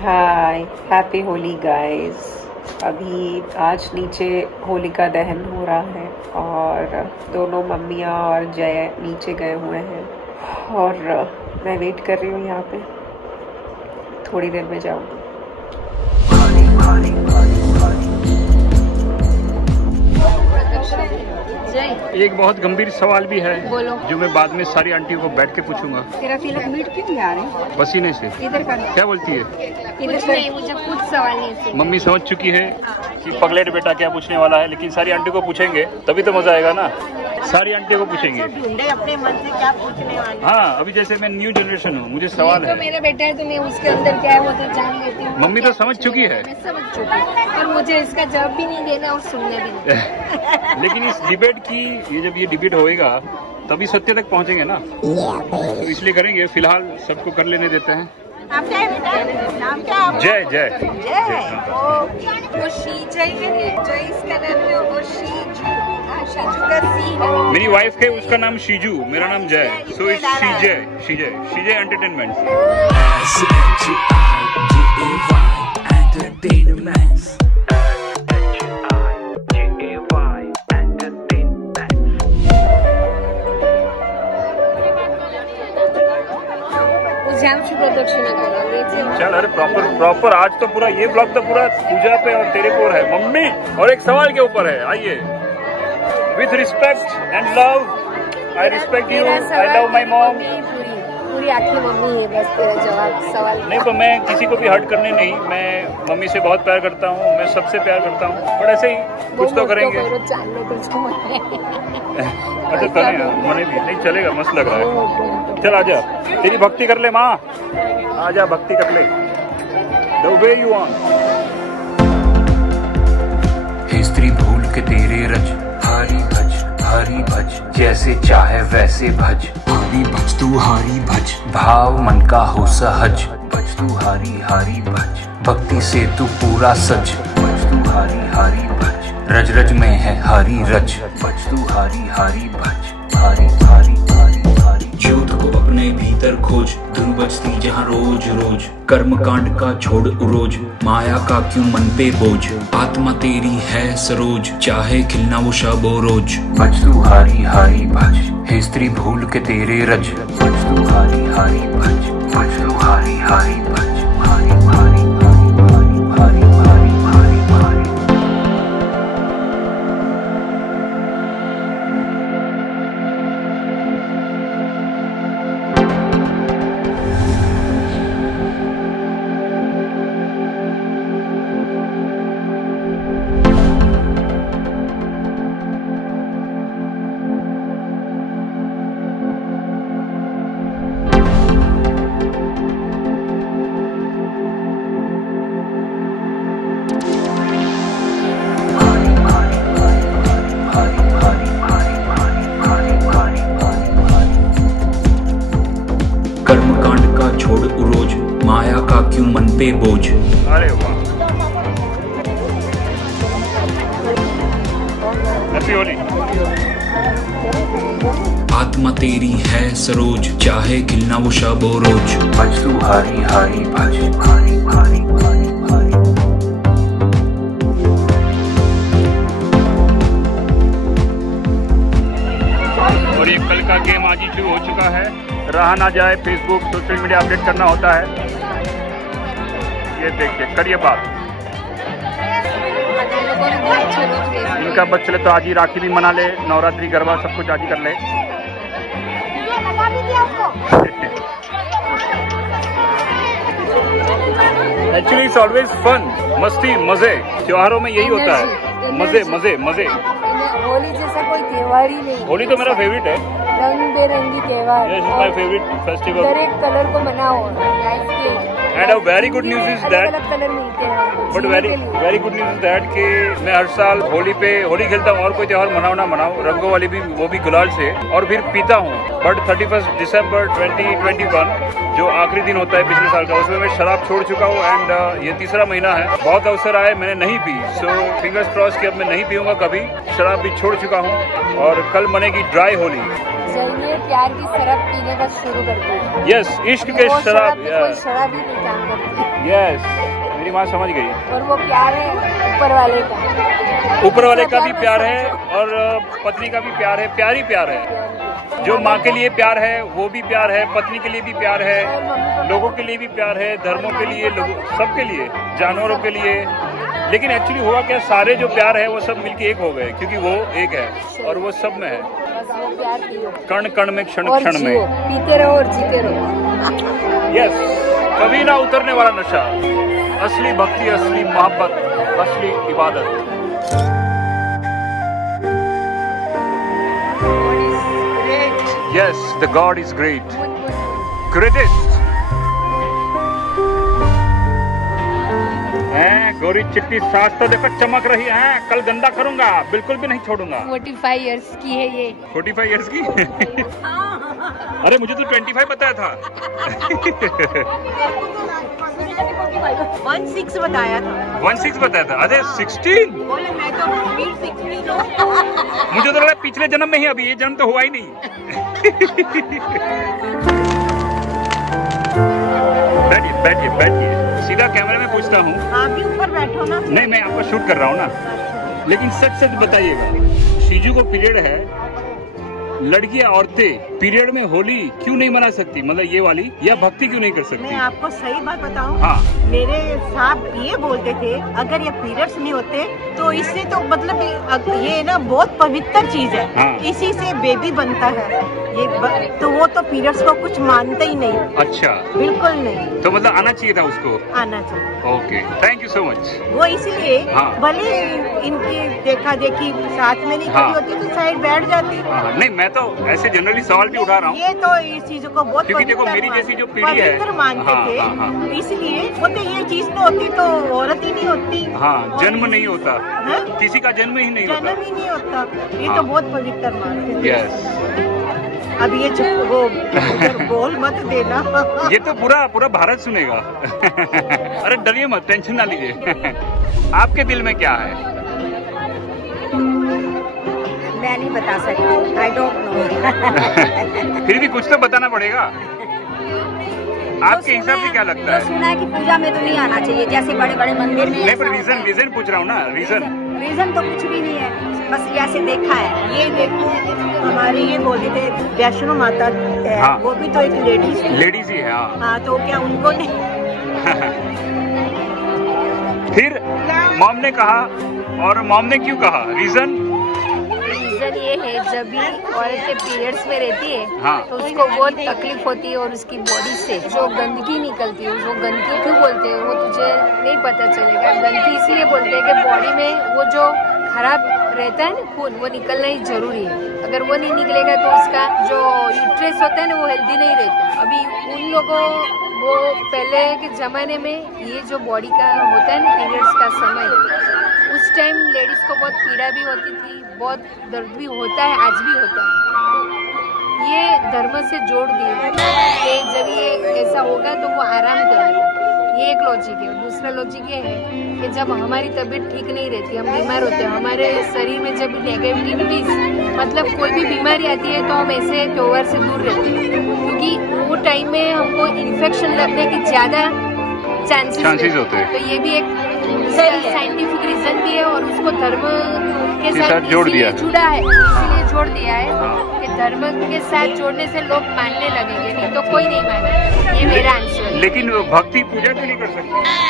हाय, happy Holi guys. अभी आज नीचे होलिका दहन हो रहा है और दोनों मम्मियाँ और जय नीचे गए हुए हैं और मैं वेट कर रही हूँ यहाँ पे। थोड़ी देर में जाऊँगी। एक बहुत गंभीर सवाल भी है, बोलो। जो मैं बाद में सारी आंटियों को बैठ के पूछूंगा। तेरा तिलक मीट क्यों नहीं आ रहे? पसीने से। इधर कर। क्या बोलती है? कुछ नहीं, मुझे कुछ सवाल नहीं। मम्मी समझ चुकी है कि पगलेट बेटा क्या पूछने वाला है, लेकिन सारी आंटी को पूछेंगे तभी तो मजा आएगा ना। सारी आंटी को पूछेंगे। ढूंढे अपने मन से क्या पूछने वाले। हाँ, अभी जैसे मैं न्यू जनरेशन हूँ, मुझे सवाल है। तो मेरा बेटा है तो मैं उसके अंदर क्या है वो तो जान लेती हूँ। मम्मी तो समझ चुकी है। मैं समझ चुकी हूँ और मुझे इसका जवाब भी नहीं देना और सुनना भी नहीं। लेकिन इस डिबेट की, ये जब ये डिबेट होएगा तभी सत्य तक पहुँचेंगे ना, तो इसलिए करेंगे। फिलहाल सबको कर लेने देते हैं। आप क्या है बेटा? नाम क्या है? जय जय जय। वो शीजय है, जय इसका नाम है, वो शीजू। शीजू का सी है। मेरी वाइफ है, उसका नाम शीजू, मेरा नाम Jay. So it's Shijay, Shijay, Shijay entertainment. चल, अरे प्रॉपर आज तो पूरा ये ब्लॉग तो पूरा पूजा पे और तेरे को है मम्मी, और एक सवाल के ऊपर है। आइए, with respect and love, I respect you, I love my mom. पूरी आखिरी मम्मी है, बस तेरा जवाब सवाल नहीं तो मैं किसी को भी हर्ट करने नहीं, मैं मम्मी से बहुत प्यार करता हूँ, मैं सबसे प्यार करता हूँ, बट ऐसे ही कुछ तो करेंगे। अच्छा करें, मने भी नहीं चलेगा, मस्त लग रहा है। चल आजा, तेरी भक्ति कर ले माँ, आजा भक्ति कर ले। The way you want। हे स्त्री भूल के तेरे रज, हरी भज, जैसे चाहे वैसे भज। हारी भज तू हारी भज, भाव मन का हो सहज। भज तू हारी भज, भक्ति से तू पूरा सज। भज तू हारी भज, रज रज में है हरी रज। भज तू हारी भज, हरी ज्योत को अपने भीतर खोज। धुन बजती जहाँ रोज रोज, कर्म कांड का छोड़ उरोज। माया का क्यों मन पे बोझ, आत्मा तेरी है सरोज। चाहे खिलना वो शबो रोज। भज तू हारी भज, हे स्त्री भूल के तेरे रज। भज तू हारी भज, भज तू हारी भज। कर्मकांड का छोड़ उरोज, माया का क्यों मन पे बोझ। अरे वाह, हैप्पी होली। आत्मा तेरी है सरोज, चाहे खिलना वो शबो रोज। भज तू हारी भज, और ये कल का गेम आज ही शुरू हो चुका है। रहा ना जाए, फेसबुक सोशल मीडिया अपडेट करना होता है। ये देखिए, करिए बात। इनका बच चले तो आज ही राखी भी मना ले, नवरात्रि गरबा सब कुछ आज ही कर ले। एक्चुअली इट्स ऑलवेज फन, मस्ती, मजे। त्योहारों में यही होता है, मजे मजे मजे। होली जैसा कोई त्योहार ही नहीं। होली तो मेरा फेवरेट है, रंग बेरंगी त्योहार। Yes, it's my favorite festival. हर एक कलर को मनाओ। And a very good news is that, अलग कलर मिलते हैं। but very good news is that कि मैं हर साल होली पे होली खेलता हूँ, और कोई त्योहार मनाओ ना मनाओ, रंगों वाली भी, वो भी गुलाल से, और फिर पीता हूँ। बट 31 दिसंबर 2021 जो आखिरी दिन होता है पिछले साल का, उसमें मैं शराब छोड़ चुका हूँ। एंड ये तीसरा महीना है, बहुत अवसर आए मैंने नहीं पी। सो फिंगर्स क्रॉस कि अब मैं नहीं पीऊंगा कभी। शराब भी छोड़ चुका हूँ और कल मनेगी ड्राई होली। जय ने प्यार की शराब पीने का शुरू कर दिया। यस, इश्क के शराब। कोई शराब ही नहीं काम करती। यस, मेरी माँ समझ गई। और वो प्यार है ऊपर वाले का। ऊपर वाले का भी प्यार है और पत्नी का भी प्यार है। प्यार ही प्यार है। जो माँ के लिए प्यार है वो भी प्यार है, पत्नी के लिए भी प्यार है, लोगों के लिए भी प्यार है, धर्मों के लिए, सबके लिए, जानवरों के लिए। लेकिन एक्चुअली हुआ क्या, सारे जो प्यार है वो सब मिलके एक हो गए, क्योंकि वो एक है और वो सब में है। कण कण में, क्षण क्षण में। पीते रहो और जीते रहो। यस, कभी ना उतरने वाला नशा, असली भक्ति, असली मोहब्बत, असली इबादत। Yes, the God is great, greatest. गोरी चिट्टी सास तो देखो चमक रही है। कल गंदा करूंगा, बिल्कुल भी नहीं छोड़ूंगा। 45 इयर्स की है ये। 45 इयर्स की? अरे मुझे तो 25 बताया था। 16 बताया था। 16 बताया था? अरे 16? बोले मैं तो 16 हूँ। मुझे तो लगा पिछले जन्म में ही, अभी ये जन्म तो हुआ ही नहीं। बैठिए बैठिए बैठिए, सीधा कैमरे में पूछता हूँ। आप भी ऊपर बैठो ना। नहीं, मैं आपका शूट कर रहा हूँ ना। लेकिन सच सच बताइएगा, शीजू को पीरियड है, लड़कियां औरतें पीरियड में होली क्यों नहीं मना सकती? मतलब ये वाली, या भक्ति क्यों नहीं कर सकती? मैं आपको सही बात बताऊं, हाँ। मेरे साहब ये बोलते थे अगर ये पीरियड्स नहीं होते तो इससे तो मतलब ये ना बहुत पवित्र चीज है। हाँ। इसी से बेबी बनता है ये तो वो तो पीरियड्स को कुछ मानते ही नहीं। अच्छा, बिल्कुल नहीं। तो मतलब आना चाहिए था उसको। आना चाहिए। Okay, thank you so much. वो इसलिए हाँ। भले इनकी देखा देखी साथ में नहीं हाँ। होती तो साइड बैठ जाती। हाँ, नहीं मैं तो ऐसे जनरली सवाल भी उठा रहा हूँ। ये तो इस चीजों को बहुत क्योंकि देखो मेरी जैसी जो पीढ़ी है, पवित्र मानते हाँ, थे। हाँ, हाँ। इसलिए वो तो ये चीज तो होती तो औरत ही नहीं होती। हाँ, जन्म नहीं होता। हाँ? किसी का जन्म ही नहीं होता। जन्म ही नहीं होता। ये हाँ। तो बहुत पवित्र मानते थे। यस। अब ये वो बोल मत देना। ये तो पूरा भारत सुनेगा। अरे डरिए मत, टेंशन ना लीजिए। आपके दिल में क्या है? मैं नहीं बता सकती, आई डोंट नो। फिर भी कुछ तो बताना पड़ेगा। आपके हिसाब से क्या लगता है? सुना है कि पूजा में तो नहीं आना चाहिए, जैसे बड़े बड़े मंदिर में। नहीं, पर रीजन पूछ रहा हूँ ना। रीजन तो कुछ भी नहीं है, बस ऐसे देखा है। ये देखो, हमारे ये बोलते थे वैष्णो माता है। हाँ। वो भी तो एक लेडीज ही है। हाँ। हाँ, तो क्या उनको नहीं? फिर मॉम ने कहा, और मॉम ने क्यों कहा? रीजन ये है, जब भी औरतें पीरियड्स में रहती है, हाँ। तो उसको बहुत तकलीफ होती है और उसकी बॉडी से जो गंदगी निकलती है, वो गंदगी क्यों बोलते हैं वो तुझे नहीं पता चलेगा। गंदगी इसीलिए बोलते हैं कि बॉडी में वो जो खराब रहता है ना खून, वो निकलना ही जरूरी है। अगर वो नहीं निकलेगा तो उसका जो यूट्रस होता है ना वो हेल्दी नहीं रहता। अभी उन लोगों वो पहले के जमाने में ये जो बॉडी का होता है ना पीरियड्स का समय, उस टाइम लेडीज को बहुत पीड़ा भी होती थी, बहुत दर्द भी होता है, आज भी होता है। ये धर्म से जोड़ दिए कि जब ये ऐसा होगा तो वो आराम करेगा। ये एक लॉजिक है। दूसरा लॉजिक ये है कि जब हमारी तबीयत ठीक नहीं रहती, हम बीमार होते हैं, हमारे शरीर में जब नेगेटिविटीज मतलब कोई भी बीमारी आती है तो हम ऐसे त्योहार से दूर रहते हैं, क्योंकि वो टाइम में हमको इन्फेक्शन लगने की ज्यादा चांसेस होते हैं। तो ये भी एक साइंटिफिक रीजन भी है और उसको धर्म के साथ जुड़ा है, इसीलिए जोड़ दिया है। हाँ। कि धर्म के साथ जोड़ने से लोग मानने लगेंगे, नहीं तो कोई नहीं मानेगा। ये मेरा आंसर है। लेकिन भक्ति पूजा तो नहीं कर सकते।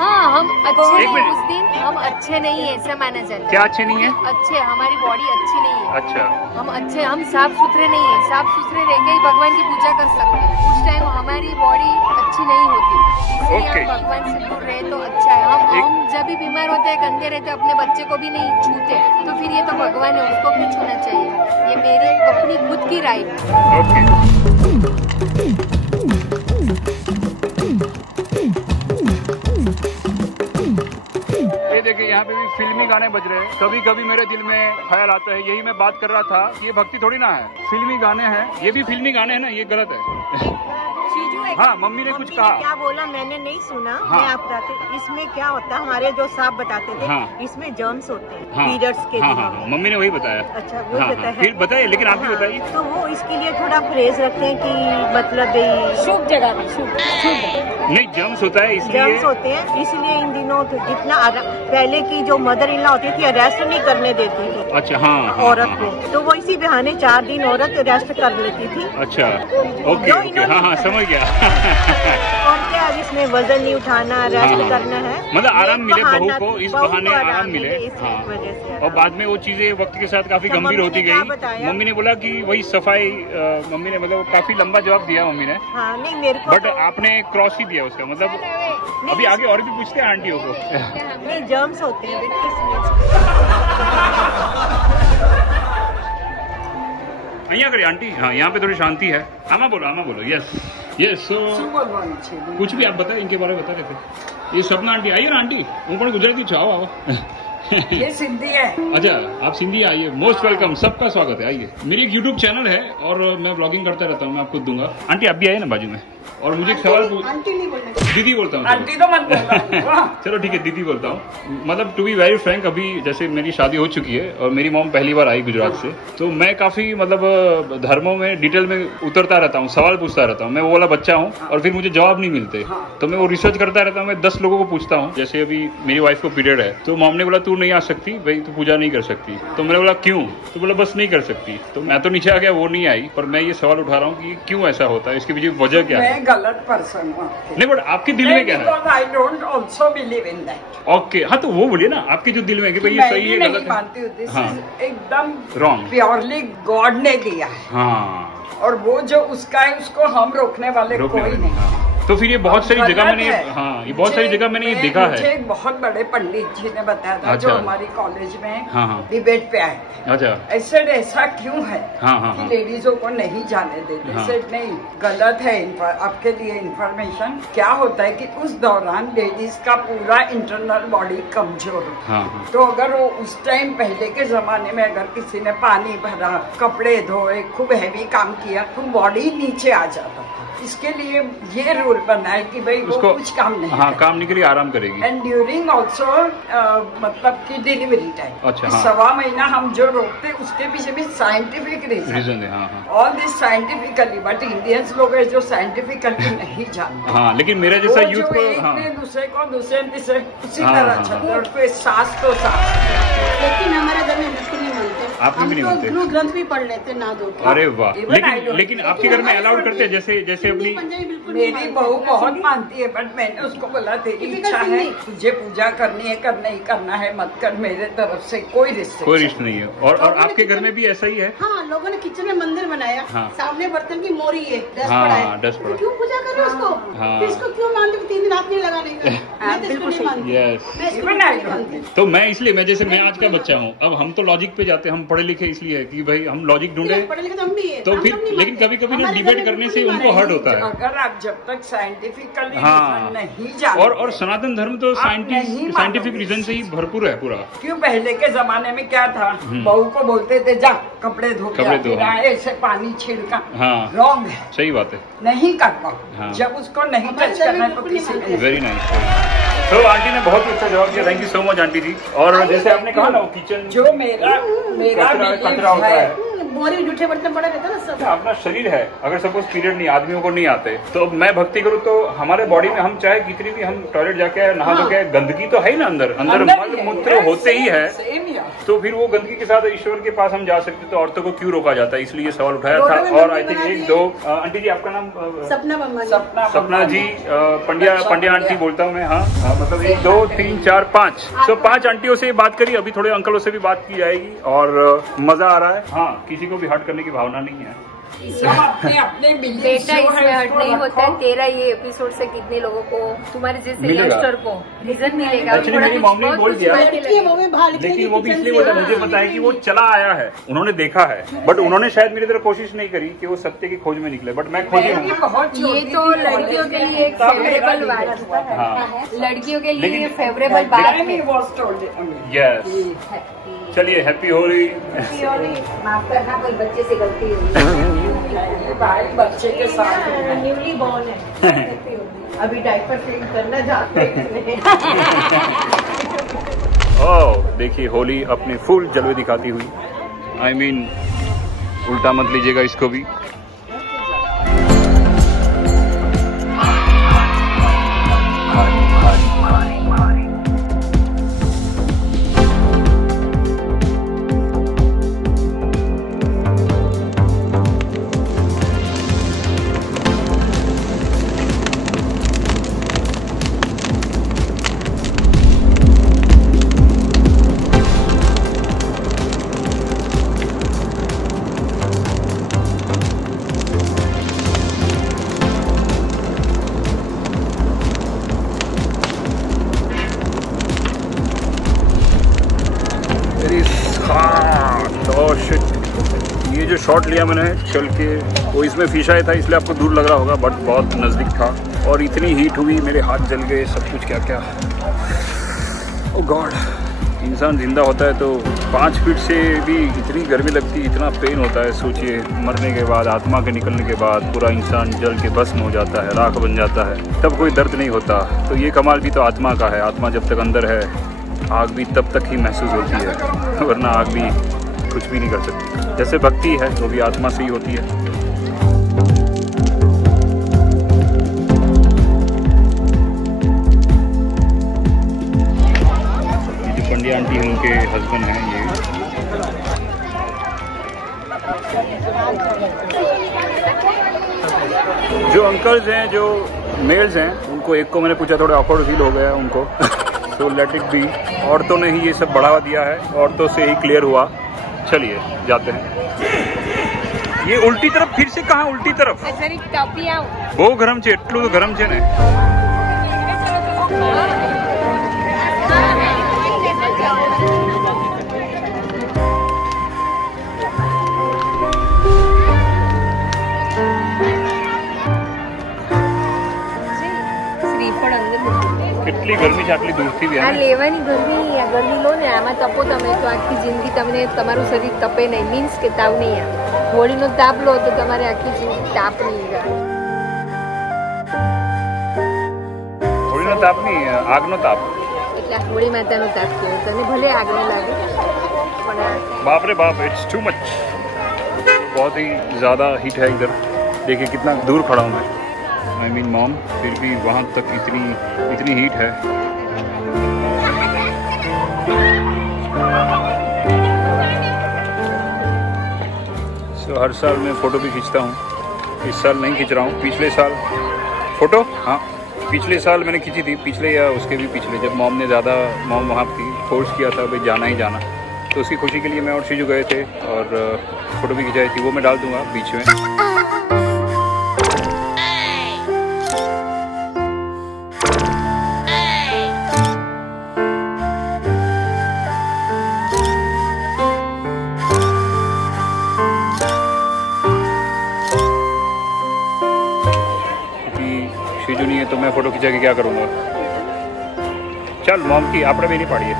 हाँ, हम अच्छे नहीं, उस दिन हम अच्छे नहीं है ऐसा माना जाता है। क्या अच्छे नहीं है? अच्छे, हमारी बॉडी अच्छी नहीं है। अच्छा, हम अच्छे, हम साफ सुथरे नहीं है। साफ सुथरे रह के ही भगवान की पूजा कर सकते हैं। उस टाइम हमारी बॉडी अच्छी नहीं होती, इसलिए हम भगवान से दूर रहे तो अच्छा है। हम जब भी बीमार होते हैं, गंदे रहते, अपने बच्चे को भी नहीं छूते, तो फिर ये तो भगवान है, उसको क्यों छूना चाहिए? ये मेरी अपनी खुद की राय है। देखिए यहाँ पे भी फिल्मी गाने बज रहे हैं। कभी कभी मेरे दिल में ख्याल आता है, यही मैं बात कर रहा था, ये भक्ति थोड़ी ना है, फिल्मी गाने हैं। ये भी फिल्मी गाने हैं ना, ये गलत है। शीजू हाँ मम्मी ने कुछ कहा, क्या बोला मैंने नहीं सुना। हाँ। मैं आप बताती, इसमें क्या होता है, हमारे जो साहब बताते थे, हाँ। इसमें जर्म्स होते हैं हाँ। पीरियड्स के हाँ, दिनों हाँ, में। मम्मी ने वही बताया। अच्छा वो हाँ, बताया है। फिर बताइए, लेकिन आप भी हाँ, बताइए। तो वो इसके लिए थोड़ा परहेज रखते हैं कि मतलब ये शुभ जगह में शुभ नहीं, जर्म्स होता है इसलिए। जर्म्स होते हैं, इसलिए इन दिनों तो जितना पहले की जो मदर इन लॉ होती थी अरेस्ट नहीं करने देती थी अच्छा हाँ, हाँ औरत हाँ, को, तो वो इसी बहाने 4 दिन औरत रेस्ट कर लेती थी। अच्छा ओके जो ओके, इन्होंने हाँ हाँ समझ गया। और क्या अब इसमें वजन नहीं उठाना, रेस्ट हाँ, करना है, मतलब आराम ये मिले बहू बहाना- को, इस बहू को बहाने आराम मिले। इस हाँ, वजह से और बाद में वो चीजें वक्त के साथ काफी तो गंभीर मम्मी होती ने क्या गई। बताया? मम्मी ने बोला कि वही सफाई, मम्मी ने मतलब काफी लंबा जवाब दिया मम्मी ने, हाँ नहीं मेरे को बट आपने क्रॉस ही दिया उसका मतलब। अभी आगे और भी पूछते हैं आंटियों को। नहीं जर्म्स होते हैं बेटा इसमें। અહીંયા કરી आंटी, हाँ यहाँ पे थोड़ी शांति है। आमा बोलो यस यस। सो कुछ भी आप बताए इनके बारे में बता रहे थे। ये सपना आंटी, आइए ना आंटी, હું પણ ગુજરાતી છું, आओ ये सिंधी है। अच्छा आप सिंधी, आइए, मोस्ट वेलकम, सबका स्वागत है, आइए। मेरी एक यूट्यूब चैनल है और मैं ब्लॉगिंग करता रहता हूँ, मैं आपको दूंगा। आंटी आप भी आइए ना बाजू में। और मुझे एक सवाल आंटी नहीं बोलना, दीदी बोलता हूँ, आंटी तो मत बोलना। चलो ठीक है दीदी बोलता हूँ। मतलब टू बी वेरी फ्रैंक, अभी जैसे मेरी शादी हो चुकी है और मेरी मॉम पहली बार आई गुजरात से, तो मैं काफी मतलब धर्मों में डिटेल में उतरता रहता हूँ, सवाल पूछता रहता हूँ। मैं वो वाला बच्चा हूँ और फिर मुझे जवाब नहीं मिलते, तो मैं वो रिसर्च करता रहता हूँ। मैं 10 लोगों को पूछता हूँ। जैसे अभी मेरी वाइफ को पीरियड है, तो मॉम ने बोला तू नहीं आ सकती भाई, तू पूजा नहीं कर सकती। तो मैंने बोला क्यों? तो बोला बस नहीं कर सकती। तो मैं तो नीचे आ गया, वो नहीं आई। पर मैं ये सवाल उठा रहा हूँ कि क्यों ऐसा होता है, इसके पीछे वजह क्या है? मैं गलत पर्सन हूँ। नहीं बट आपके दिल में क्या है? I don't also believe in that. Okay, हाँ तो वो बोलिए ना, आपके जो दिल में कि भाई ये सही है, गलत है। मानती हूँ, दिस हाँ। इज एकदम रॉन्ग, प्योरली गॉड ने दिया है, हाँ, और वो जो उसका है उसको हम रोकने वाले रोकने कोई वाले, नहीं। हाँ। तो फिर ये बहुत सारी जगह मैंने, हाँ ये बहुत सारी जगह मैंने ये देखा मुझे है। एक बहुत बड़े पंडित जी ने बताया था, अच्छा। जो हमारी कॉलेज में हाँ, हाँ। डिबेट पे आए। अच्छा, ऐसा क्यों है हाँ, हाँ, कि हाँ। लेडीजों को नहीं जाने देते? हाँ। सेट नहीं, गलत है। आपके लिए इंफॉर्मेशन क्या होता है कि उस दौरान लेडीज का पूरा इंटरनल बॉडी कमजोर होता है। हाँ, हाँ। तो अगर वो उस टाइम पहले के जमाने में अगर किसी ने पानी भरा, कपड़े धोए, खूब हैवी काम किया, तो बॉडी नीचे आ जाता था। इसके लिए ये रूल बना है कि भाई वो उसको कुछ काम नहीं हाँ काम नहीं करिए, आराम करेगी। एंड ड्यूरिंग ऑल्सो मतलब की डिलीवरी टाइम, अच्छा, हाँ। 1.25 महीना हम जो रोकते उसके पीछे भी साइंटिफिक रीजन है, हाँ हाँ। All this scientifically, but Indians लोग है जो साइंटिफिकली नहीं जानते। हाँ लेकिन मेरा जैसा वो यूथ जो को, एक हाँ ने दूसरे को, दूसरे ने तीसरे, उसी हाँ, तरह हाँ, चलते हैं। और फिर सास तो सास। लेकिन हमारे घर में बिल्कुल नहीं मानते। आप भी नहीं हम मानते? तो गुरु ग्रंथ भी पढ़ लेते ना दो। अरे वाह, Even I लेकिन don't- लेकिन आपके घर में अलाउड करते हैं? जैसे जैसे अपनी पंजाबी बिल्कुल नहीं मेरी मानते। बहू बहुत मानती है, बट मैंने उसको बोला तेरी Typical इच्छा है, सिंधी। तुझे पूजा करनी है, करना ही करना है, मत कर, मेरे तरफ से कोई रिश्ते कोई रिश्ता नहीं है। और आपके घर में भी ऐसा ही है? हाँ, लोगों ने किचन में मंदिर बनाया, हाँ। सामने बर्तन की मोरी है, डस्ट हाँ, पड़ा है, डस्ट पड़ा है। तो क्यों पूजा करे उसको? हाँ। फिर इसको क्यों मानते? 3 दिन हाथ नहीं लगाने का। मैं तो इसको नहीं मानती। यस। मैं इसको Even I नहीं don't मानती। तो मैं इसलिए, मैं जैसे मैं आज का बच्चा हूँ, अब हम तो लॉजिक पे जाते हैं, हम पढ़े लिखे इसलिए कि भाई हम लॉजिक ढूंढे, पढ़े लिखे तो हम भी है, तो हम फिर सब नहीं लेकिन मानते। कभी कभी ना हमारे घर डिबेट में करने बिल्कुल से नहीं उनको हर्ट मानेंगे। होता है। अगर आप जब तक साइंटिफिकली हाँ। नहीं जानते, और सनातन धर्म तो आप नहीं साइंटिफिक मानोगे। रीजन से ही भरपूर है पूरा। क्यों पहले के जमाने में क्या था, बहू को बोलते थे जा कपड़े धो के कपड़े आ, धो, फिर हाँ। आए ऐसे पानी छिड़का। हाँ। रॉन्ग है, सही बात है, नहीं कर पाओ। हाँ। जब उसको नहीं हमारे टच घर करना में है तो बिल्कुल किसी नहीं ने वेरी नाइस। तो आंटी ने बहुत अच्छा जवाब दिया, thank you so much aunty ji. और जैसे आपने कहा ना वो किचन जो मेरा कचरा belief होता है, मोरी में जूठे बर्तन पड़े रहते हैं ना सब। अपना शरीर है, अगर सपोज पीरियड नहीं, आदमियों को नहीं आते, तो अब मैं भक्ति करूँ तो हमारे बॉडी में हम चाहे कितनी भी हम टॉयलेट जाके नहा धो के, गंदगी तो है ही ना अंदर मल मूत्र होते ही है, तो फिर वो गंदगी के साथ ईश्वर के पास हम जा सकते, तो औरतों को क्यों रोका जाता है? इसलिए ये सवाल उठाया था। और आई थिंक 1-2 आंटी जी, आपका नाम? सपना बम्मा। सपना जी, पंड्या आंटी बोलता हूँ मैं, हाँ मतलब 1 2 3 4 5, तो 5 आंटियों से बात करी, अभी थोड़े अंकलों से भी बात की जाएगी और मजा आ रहा है। हाँ, किसी को भी हर्ट करने की भावना नहीं है। अपने बेटा इसमें हर्ट नहीं होता है। तेरा ये एपिसोड से कितने लोगों को, तुम्हारे जैसे मिलेगा। यंगस्टर को रीजन मिलेगा। Actually, मेरी मम्मी ने बोल दिया, लेकिन वो भी इसलिए बोला, मुझे पता है कि वो चला आया है, उन्होंने देखा है, बट उन्होंने शायद मेरी तरह कोशिश नहीं करी कि वो सत्य की खोज में निकले, बट मैं खोजी हूँ। ये तो लड़कियों के लिए एक फेवरेबल बात है, हाँ, लड़कियों के लिए लेकिन- फेवरेबल बात है। यस। चलिए हैप्पी होली। माफ करना, कोई बच्चे से गलती हुई। भाई बच्चे के साथ न्यूली बॉर्न है, अभी डायपर चेंज करना चाहते हैं। ओह देखिए होली अपने फुल जलवे दिखाती हुई। I mean, उल्टा मत लीजिएगा इसको भी। ये जो शॉट लिया मैंने चल के, वो इसमें फिश आया था इसलिए आपको दूर लग रहा होगा, बट बहुत नज़दीक था और इतनी हीट हुई, मेरे हाथ जल गए, सब कुछ क्या क्या। ओह गॉड, इंसान ज़िंदा होता है तो 5 फीट से भी इतनी गर्मी लगती, इतना पेन होता है। सोचिए मरने के बाद, आत्मा के निकलने के बाद पूरा इंसान जल के भस्म हो जाता है, राख बन जाता है, तब कोई दर्द नहीं होता। तो ये कमाल भी तो आत्मा का है। आत्मा जब तक अंदर है, आग भी तब तक ही महसूस होती है, वरना आग भी कुछ भी नहीं कर सकती। जैसे भक्ति है वो भी आत्मा से ही होती है। ये जो पंडिया आंटी हैं उनके हस्बैंड हैं ये। जो अंकल्स हैं, जो मेल्स हैं, उनको एक को मैंने पूछा, थोड़ा ऑकवर्ड फील हो गया उनको। तो लेट इट बी। औरतों ने ही ये सब बढ़ावा दिया है, औरतों से ही क्लियर हुआ। चलिए जाते हैं। ये उल्टी तरफ फिर से कहाँ उल्टी तरफ? वो गरम छे, एटलू तो गरम छे ने। કેટલી ગરમી છે, આટલી દૂરથી બી આ લેવાની ગરમી લો ને, આમાં તપો તમે તો આખી જિંદગી તમને તમારું શરીર તપે નહીં, મીન્સ કે તાવ નહીં આવે। હોળીનો તાપ લો તો તમારે આખી જિંદગી તાપ નહીં આવે। હોળીનો તાપ નહીં, આગનો તાપ, એટલે હોળી માતાનો તાપ કહેવાય। તમને ભલે આગ ન લાગે પણ बाप रे बाप, इट्स टू मच। बहुत ही ज़्यादा हीट है इधर। देखिए कितना दूर खड़ा हूँ मैं, आई मीन मॉम, फिर भी वहाँ तक इतनी हीट है। सो हर साल मैं फ़ोटो भी खींचता हूँ। इस साल नहीं खींच रहा हूँ, पिछले साल फ़ोटो, हाँ पिछले साल मैंने खींची थी, पिछले या उसके भी पिछले, जब मॉम ने ज़्यादा, मॉम वहाँ थी, फोर्स किया था भाई जाना ही जाना, तो उसकी खुशी के लिए मैं और शीजू गए थे और फ़ोटो भी खिंचाई थी। वो मैं डाल दूँगा बीच में। शीजू नहीं है तो मैं फ़ोटो खिंचा के क्या करूँगा। चल मॉम की आपने भी नहीं पाड़ी है।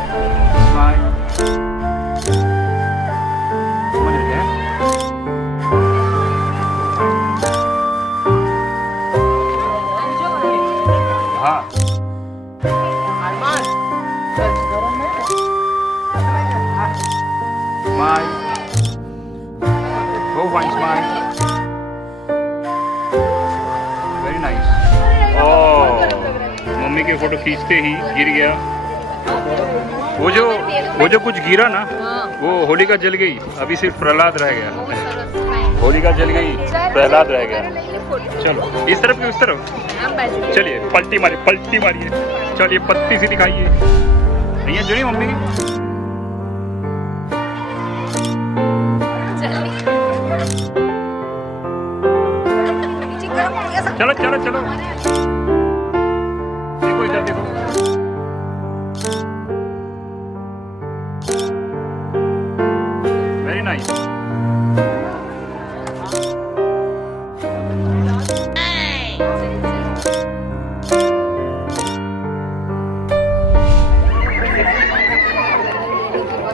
हाँ स्माइल, गो fine smile, very nice. Mummy के फोटो खींचते ही गिर गया। वो जो कुछ गिरा ना, वो होलिका जल गई, अभी सिर्फ प्रहलाद रह गया। होलिका जल गई, प्रहलाद रह गया। चलो इस तरफ की उस तरफ, चलिए पलटी मारिए। चलिए पत्ती सी दिखाइए, नहीं जुड़ी मम्मी की। चलो चलो चलो, देखो इधर देखो। Very nice.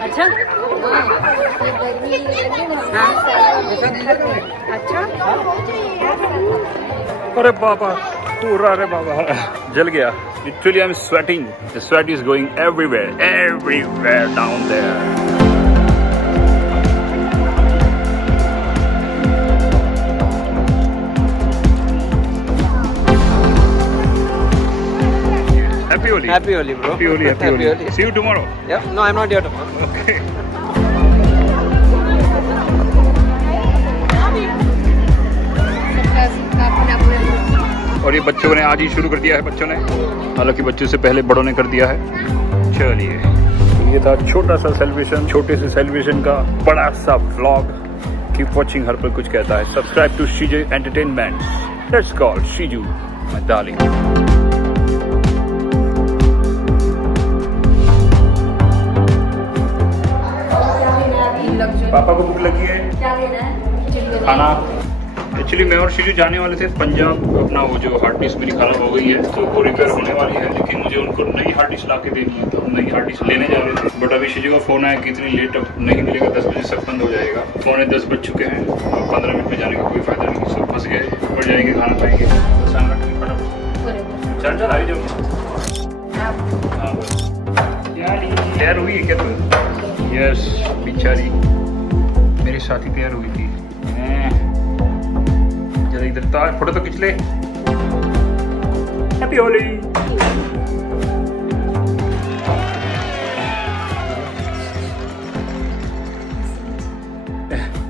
अच्छा अच्छा अरे बाबा पूरा, अरे बाबा जल गया। Literally I'm sweating. The sweat is going everywhere down there. Happy Holi. Happy Holi, bro. Happy Holi, happy Holi. See you tomorrow. Yeah, no, I'm not here tomorrow. Okay. और ये बच्चों ने आज ही शुरू कर दिया है, बच्चों ने, हालांकि बच्चों से पहले बड़ों ने कर दिया है। चलिए, ये था छोटा सा सेलिब्रेशन, छोटे से सेलिब्रेशन का बड़ा सा व्लॉग। कीप वॉचिंग, हर पर कुछ कहता है। Subscribe to Shiju entertainment. Let's call Shiju my darling. पापा को भूख लगी है, क्या लेना है? खाना। एक्चुअली मैं और शीजू जाने वाले थे पंजाब, अपना वो जो हार्ड डिस्क मेरी खराब हो गई है तो वो रिपेयर होने वाली है, लेकिन मुझे उनको नई हार्ड डिस्क ला के देनी है, तो हम नई हार्ड डिस्क लेने जा रहे थे। बट अभी शीजू का फोन आया कि इतनी लेट अब नहीं मिलेगा, 10 बजे सब बंद हो जाएगा। 9:45 बज चुके हैं और 15 मिनट में जाने का कोई फायदा नहीं, सब फंस गए। और जाएंगे, खाना खाएंगे, चल चल आई जाओ। तैयार हुई है क्या तुम? यस बेचारी मेरे साथ ही तैयार हुई थी। जरा इधर तो फोटो तो खींच ले। हैप्पी होली।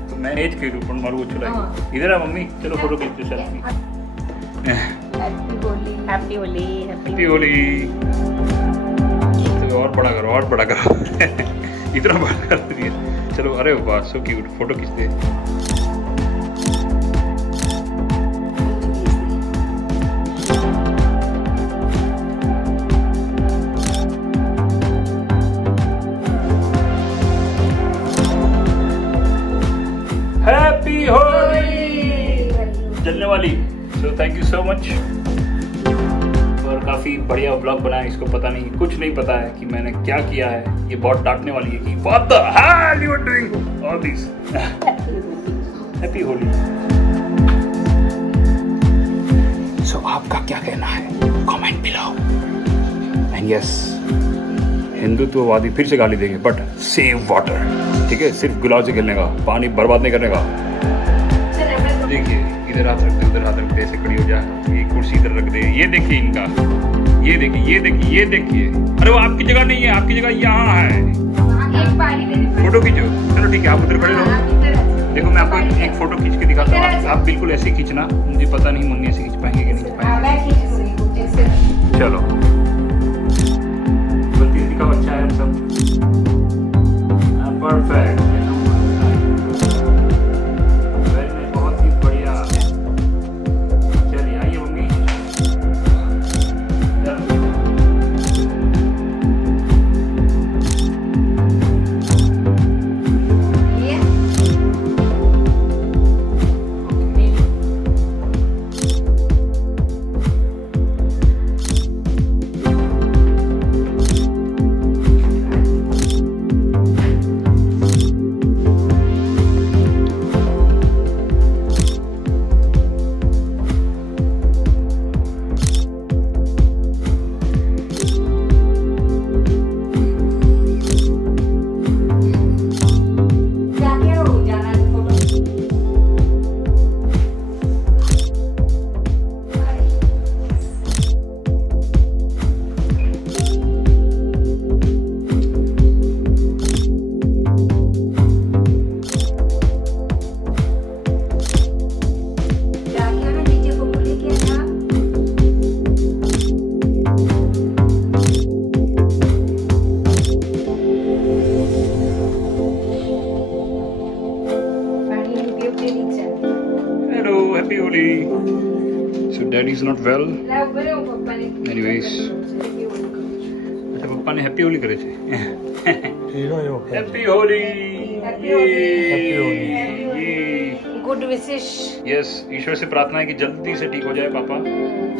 तो मैं एज के रूप में मारू वो चलाई। इधर आ मम्मी, चलो फोटो खींचते selfie. Happy Holi, happy Holi. तो और बड़ा करो, और बड़ा करो। इतना बड़ा कर दिया। चलो, अरे वाह सो क्यूट, फोटो खींचते। हैप्पी होली जलने वाली। So thank you so much. और काफी बढ़िया ब्लॉग बनाया, इसको पता नहीं, कुछ नहीं पता है कि मैंने क्या किया है। ये बहुत डांटने वाली है कि what the hell you are doing all this. Happy Holi. So आपका क्या कहना है कमेंट बिलो। एंड यस, हिंदुत्ववादी फिर से गाली देंगे, बट सेव वाटर, ठीक है? सिर्फ गुलाब से खेलने का, पानी बर्बाद नहीं करने का। देखिए, इधर हाथ रखते, उधर हाथ रखते, ऐसे खड़ी हो जाए। ये कुर्सी इधर रख दे। ये देखिए इनका, ये देखिए, ये देखिए, ये देखिए। अरे वो आपकी जगह नहीं है, आपकी जगह यहाँ है। फोटो खींचो। चलो ठीक है, आप उधर खड़े रहो। देखो मैं आपको एक फोटो खींच के दिखाता हूँ, आप बिल्कुल ऐसे ही खींचना। मुझे पता नहीं मुन्नी ऐसे खींच पाएंगे कि नहीं खींच पाएंगे। चलो, गलती दिखाओ, अच्छा है सब। परफेक्ट, बहुत ही बढ़िया। चलिए आइए mummy. Happy Holi. So daddy is not well. Anyways, अच्छा पप्पा ने हैप्पी होली करे थे। हैप्पी होली। गुड विशेष। यस, ईश्वर से प्रार्थना है कि जल्दी से ठीक हो जाए पापा।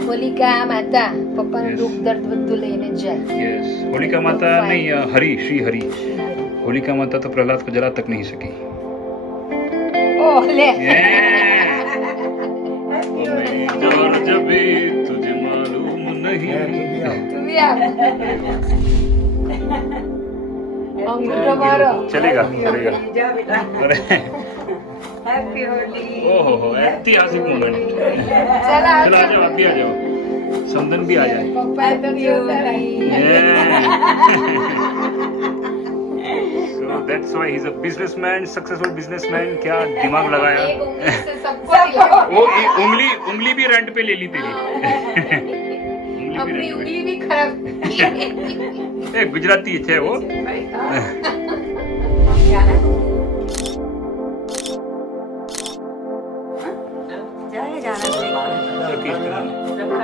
होलिका माता पापा ने दुख दर्द बद्दू लेने जाए। यस, होलिका माता नहीं, हरि, श्री हरि। होलिका माता तो प्रहलाद को जला तक नहीं सकी। ओले जब भी तुझे मालूम नहीं। चलेगा चलेगा। हैप्पी होली। ओहो ऐतिहासिक मोमेंट। चला आ जाओ, आप भी आ जाओ, समदन भी आ जाए। So that's why he's a businessman, successful businessman। क्या दिमाग लगाया। वो उंगली भी रेंट पे ले ली तेरी। अपनी उंगली भी खराब। गुजराती है वो।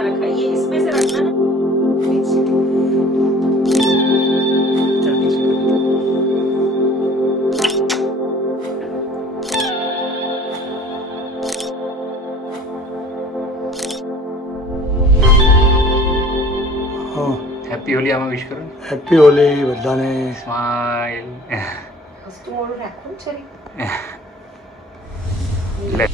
रखा ये इसमें से रखना ना। हैप्पी होली आमा विश करो। हैप्पी होली बधाने। स्माइल। वस्तु मोड़ रखूं चली। ले